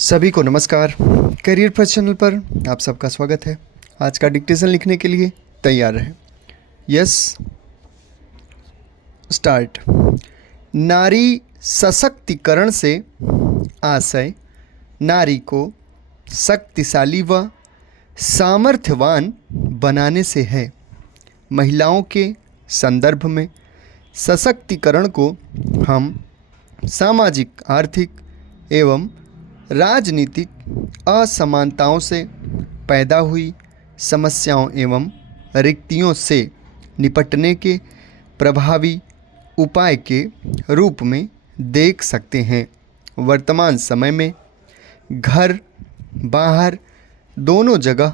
सभी को नमस्कार। करियर फर्स्ट चैनल पर आप सबका स्वागत है। आज का डिक्टेशन लिखने के लिए तैयार रहें। Yes, start. नारी सशक्तिकरण से आशय नारी को शक्तिशाली व सामर्थ्यवान बनाने से है। महिलाओं के संदर्भ में सशक्तिकरण को हम सामाजिक, आर्थिक एवं राजनीतिक असमानताओं से पैदा हुई समस्याओं एवं रिक्तियों से निपटने के प्रभावी उपाय के रूप में देख सकते हैं। वर्तमान समय में घर बाहर दोनों जगह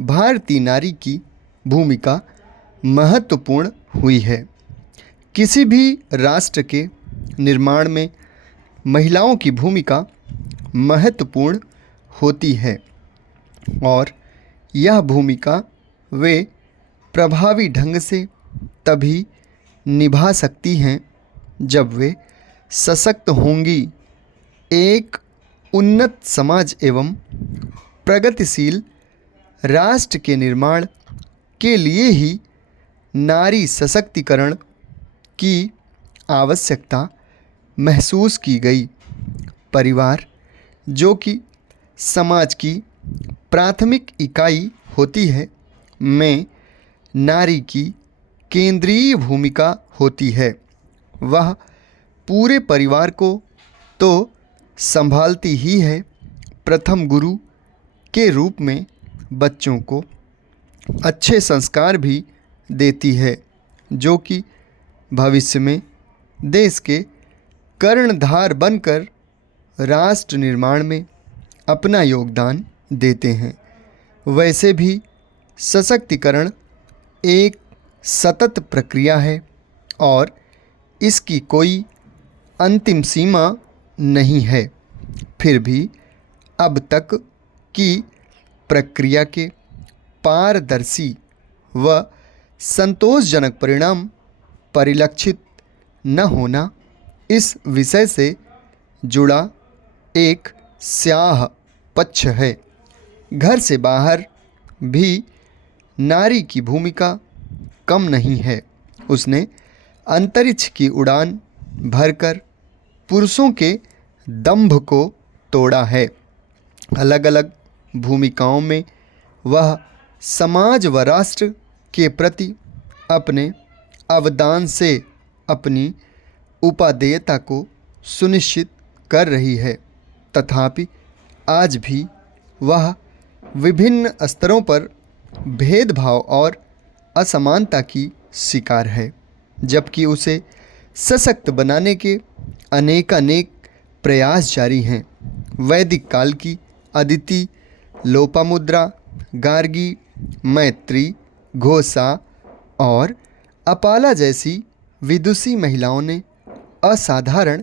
भारतीय नारी की भूमिका महत्वपूर्ण हुई है। किसी भी राष्ट्र के निर्माण में महिलाओं की भूमिका महत्वपूर्ण होती है और यह भूमिका वे प्रभावी ढंग से तभी निभा सकती हैं जब वे सशक्त होंगी। एक उन्नत समाज एवं प्रगतिशील राष्ट्र के निर्माण के लिए ही नारी सशक्तिकरण की आवश्यकता महसूस की गई। परिवार, जो कि समाज की प्राथमिक इकाई होती है, में नारी की केंद्रीय भूमिका होती है। वह पूरे परिवार को तो संभालती ही है, प्रथम गुरु के रूप में बच्चों को अच्छे संस्कार भी देती है, जो कि भविष्य में देश के कर्णधार बनकर राष्ट्र निर्माण में अपना योगदान देते हैं। वैसे भी सशक्तिकरण एक सतत प्रक्रिया है और इसकी कोई अंतिम सीमा नहीं है। फिर भी अब तक की प्रक्रिया के पारदर्शी व संतोषजनक परिणाम परिलक्षित न होना इस विषय से जुड़ा एक स्याह पक्ष है। घर से बाहर भी नारी की भूमिका कम नहीं है। उसने अंतरिक्ष की उड़ान भरकर पुरुषों के दंभ को तोड़ा है। अलग अलग भूमिकाओं में वह समाज व राष्ट्र के प्रति अपने अवदान से अपनी उपादेयता को सुनिश्चित कर रही है। तथापि आज भी वह विभिन्न स्तरों पर भेदभाव और असमानता की शिकार है, जबकि उसे सशक्त बनाने के अनेक प्रयास जारी हैं। वैदिक काल की अदिति, लोपामुद्रा, गार्गी, मैत्री, घोषा और अपाला जैसी विदुषी महिलाओं ने असाधारण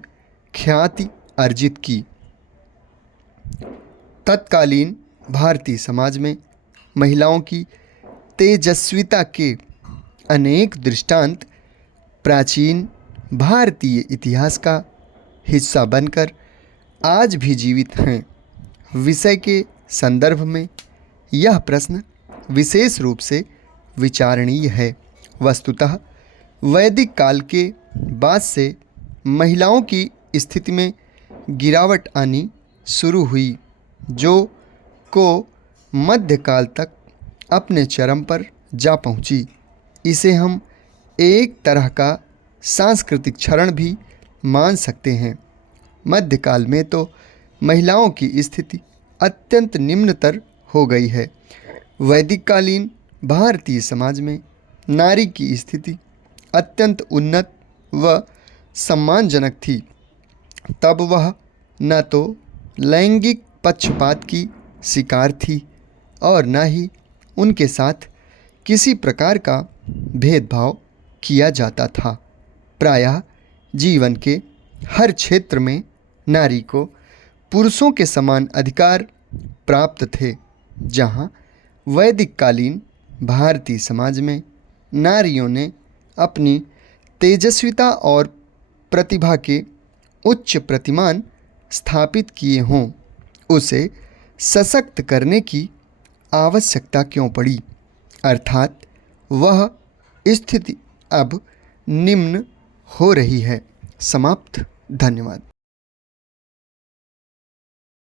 ख्याति अर्जित की। तत्कालीन भारतीय समाज में महिलाओं की तेजस्विता के अनेक दृष्टांत प्राचीन भारतीय इतिहास का हिस्सा बनकर आज भी जीवित हैं। विषय के संदर्भ में यह प्रश्न विशेष रूप से विचारणीय है। वस्तुतः वैदिक काल के बाद से महिलाओं की स्थिति में गिरावट आनी शुरू हुई, जो को मध्यकाल तक अपने चरम पर जा पहुंची। इसे हम एक तरह का सांस्कृतिक क्षरण भी मान सकते हैं। मध्यकाल में तो महिलाओं की स्थिति अत्यंत निम्नतर हो गई है। वैदिक कालीन भारतीय समाज में नारी की स्थिति अत्यंत उन्नत व सम्मानजनक थी। तब वह न तो लैंगिक पक्षपात की शिकार थी और न ही उनके साथ किसी प्रकार का भेदभाव किया जाता था। प्रायः जीवन के हर क्षेत्र में नारी को पुरुषों के समान अधिकार प्राप्त थे। जहाँ वैदिक कालीन भारतीय समाज में नारियों ने अपनी तेजस्विता और प्रतिभा के उच्च प्रतिमान स्थापित किए हों, उसे सशक्त करने की आवश्यकता क्यों पड़ी, अर्थात वह स्थिति अब निम्न हो रही है। समाप्त। धन्यवाद।